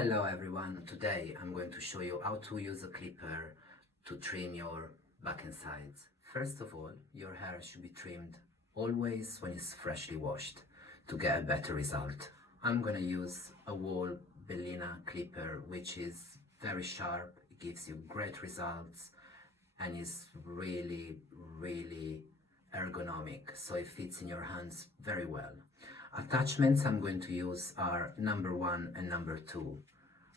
Hello everyone, today I'm going to show you how to use a clipper to trim your back and sides. First of all, your hair should be trimmed always when it's freshly washed to get a better result. I'm gonna use a Wall Bellina clipper which is very sharp, it gives you great results and is really ergonomic, so it fits in your hands very well. Attachments I'm going to use are number 1 and number 2.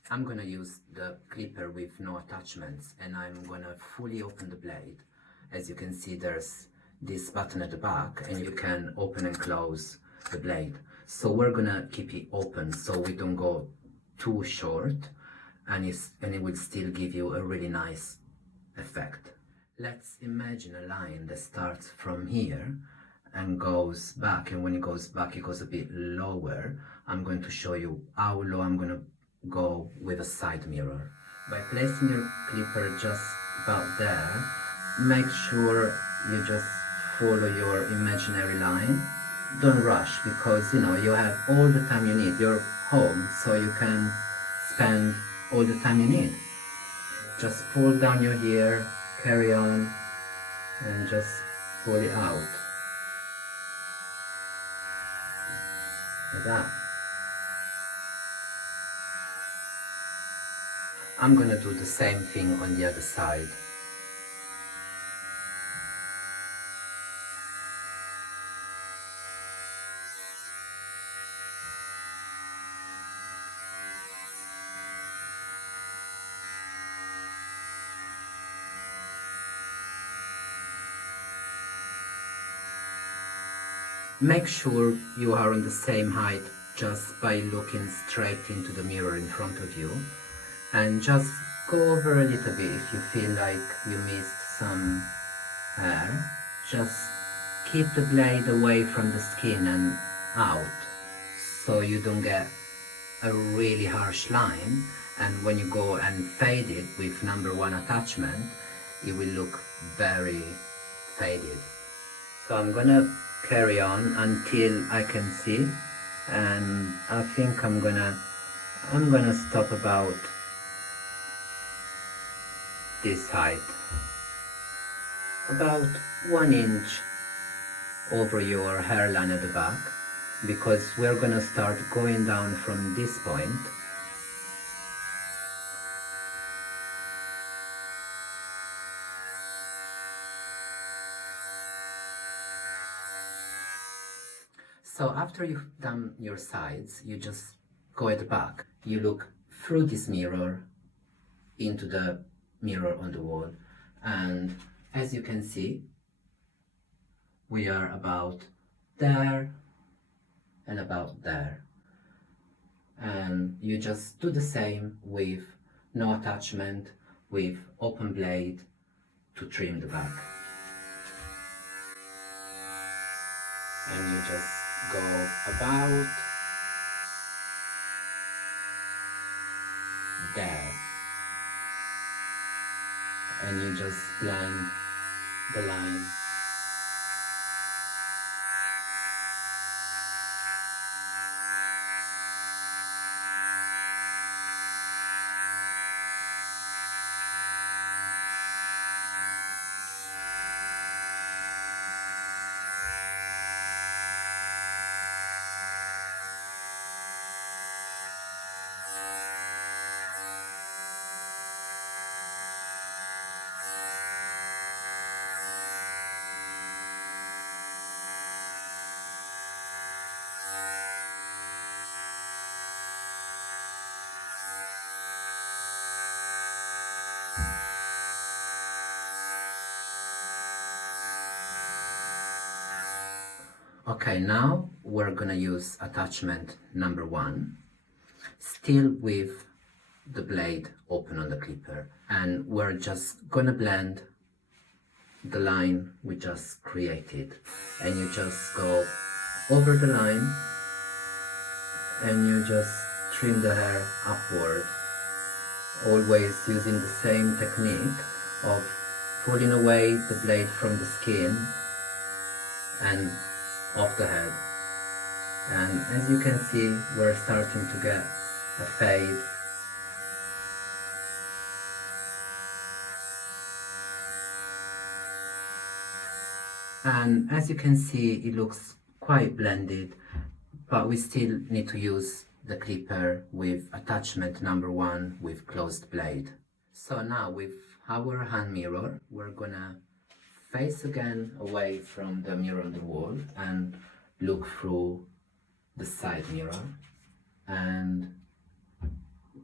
I'm gonna use the clipper with no attachments and I'm gonna fully open the blade. As you can see, there's this button at the back and you can open and close the blade. So we're gonna keep it open so we don't go too short and it will still give you a really nice effect. Let's imagine a line that starts from here and goes back, and when it goes back it goes a bit lower. I'm going to show you how low I'm going to go with a side mirror. By placing your clipper just about there, make sure you just follow your imaginary line. Don't rush, because you have all the time you need. You're home, so you can spend all the time you need. Just pull down your hair, carry on, and just pull it out. Like that. I'm gonna do the same thing on the other side. Make sure you are on the same height just by looking straight into the mirror in front of you, and just go over a little bit if you feel like you missed some hair. Just keep the blade away from the skin and out so you don't get a really harsh line, and when you go and fade it with number 1 attachment it will look very faded. So I'm gonna carry on until I can see, and I think I'm gonna stop about this height, about 1 inch over your hairline at the back, because we're gonna start going down from this point. So after you've done your sides, you just go at the back. You look through this mirror into the mirror on the wall, and as you can see, we are about there and about there. And you just do the same with no attachment, with open blade to trim the back. And you just go about there, and you just blend the line. Okay, now we're gonna use attachment number 1, still with the blade open on the clipper, and we're just gonna blend the line we just created. And you just go over the line and you just trim the hair upward, always using the same technique of pulling away the blade from the skin and off the head. And as you can see, we're starting to get a fade And as you can see, it looks quite blended, but we still need to use the clipper with attachment number 1 with closed blade. So now with our hand mirror, we're gonna face again away from the mirror on the wall and look through the side mirror, and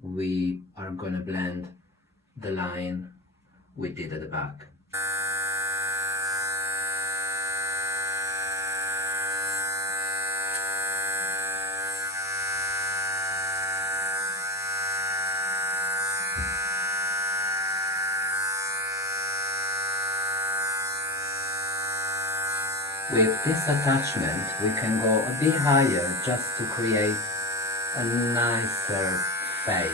we are gonna blend the line we did at the back. With this attachment we can go a bit higher just to create a nicer fade.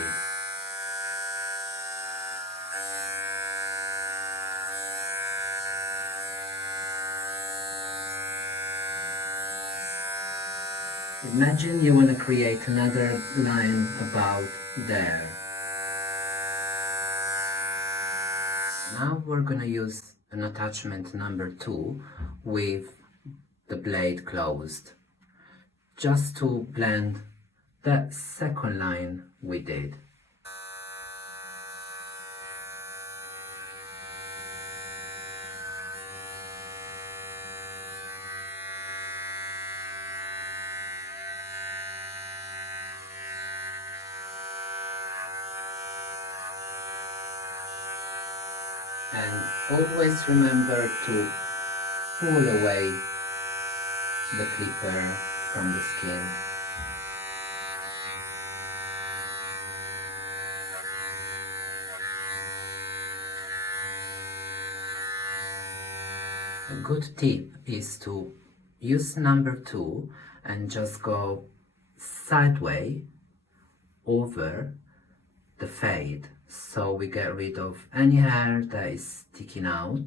Imagine you want to create another line about there. Now we're gonna use an attachment number 2 with the blade closed, just to blend that second line we did. And always remember to pull away the clipper from the skin. A good tip is to use number 2 and just go sideways over the fade, so we get rid of any hair that is sticking out,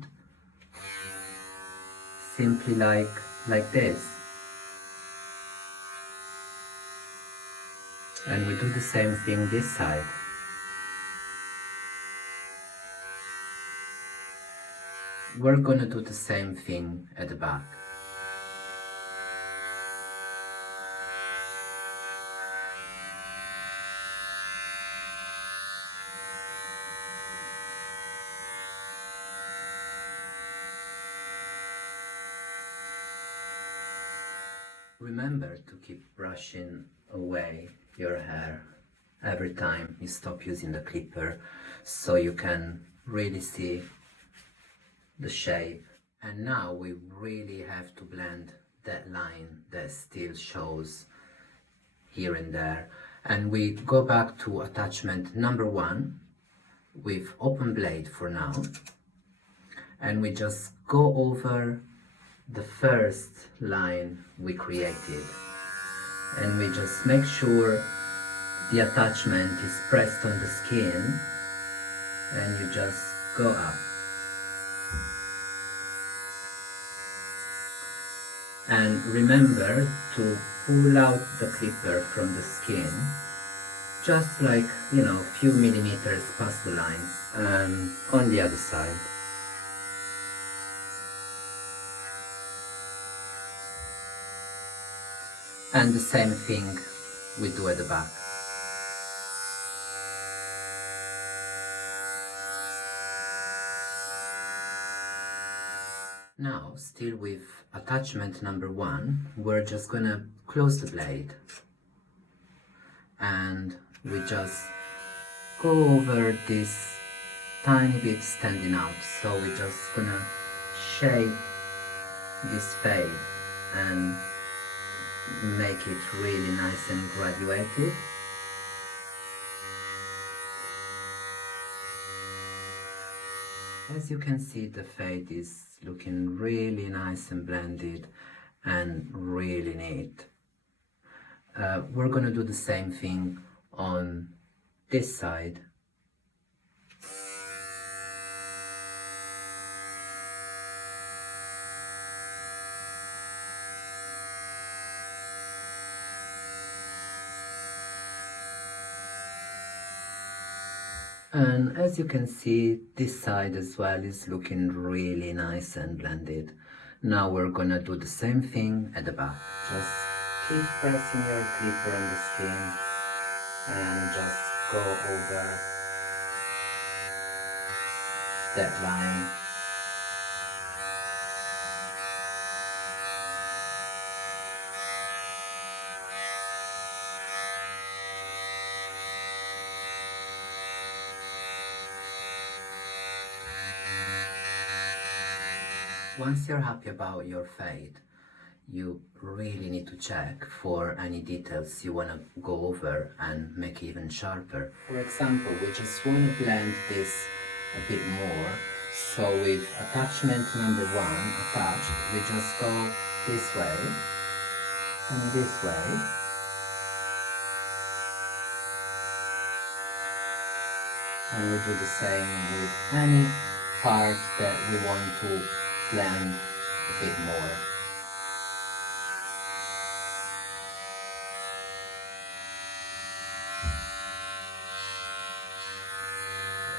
simply like this. And we do the same thing this side. We're gonna do the same thing at the back. Remember to keep brushing away your hair every time you stop using the clipper, so you can really see the shape. And now we really have to blend that line that still shows here and there, and we go back to attachment number 1 with open blade for now, and we just go over the first line we created, and we just make sure the attachment is pressed on the skin, and you just go up. And remember to pull out the clipper from the skin, just like, you know, a few millimeters past the line, and on the other side. And the same thing we do at the back. Now, still with attachment number 1, we're just gonna close the blade, and we just go over this tiny bit standing out, so we're just gonna shape this fade and make it really nice and graduated. As you can see, the fade is looking really nice and blended and really neat. We're gonna do the same thing on this side. And as you can see, this side as well is looking really nice and blended. Now we're gonna do the same thing at the back. Just keep pressing your clipper on the skin and just go over that line. Once you're happy about your fade, you really need to check for any details you want to go over and make even sharper. For example, we just want to blend this a bit more. So with attachment number 1 attached, we just go this way and this way. And we do the same with any part that we want to blend a bit more.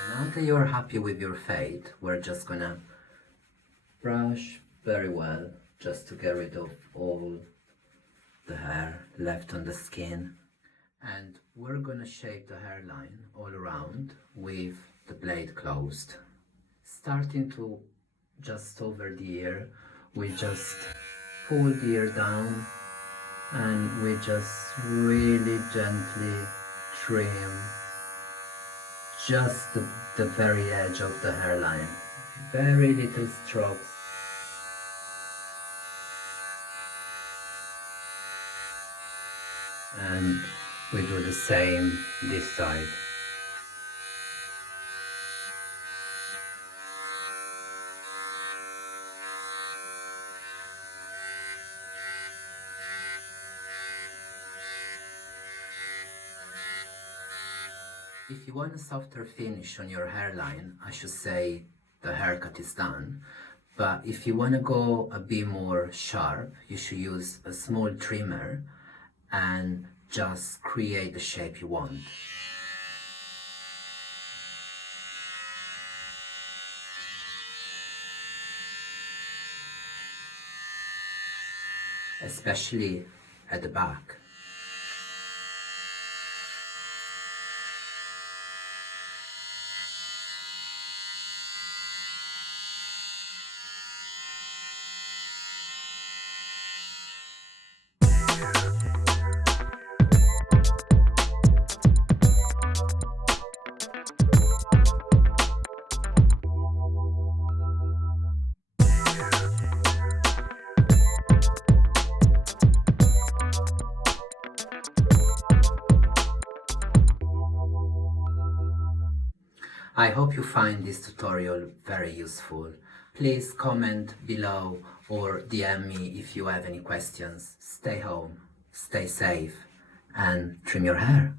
Now that you're happy with your fade, we're just gonna brush very well just to get rid of all the hair left on the skin. And we're gonna shape the hairline all around with the blade closed. Starting to just over the ear, we just pull the ear down and we just really gently trim just the very edge of the hairline. Very little strokes. And we do the same this side. If you want a softer finish on your hairline, I should say the haircut is done. But if you want to go a bit more sharp, you should use a small trimmer and just create the shape you want. Especially at the back. I hope you find this tutorial very useful. Please comment below or DM me if you have any questions. Stay home, stay safe, and trim your hair.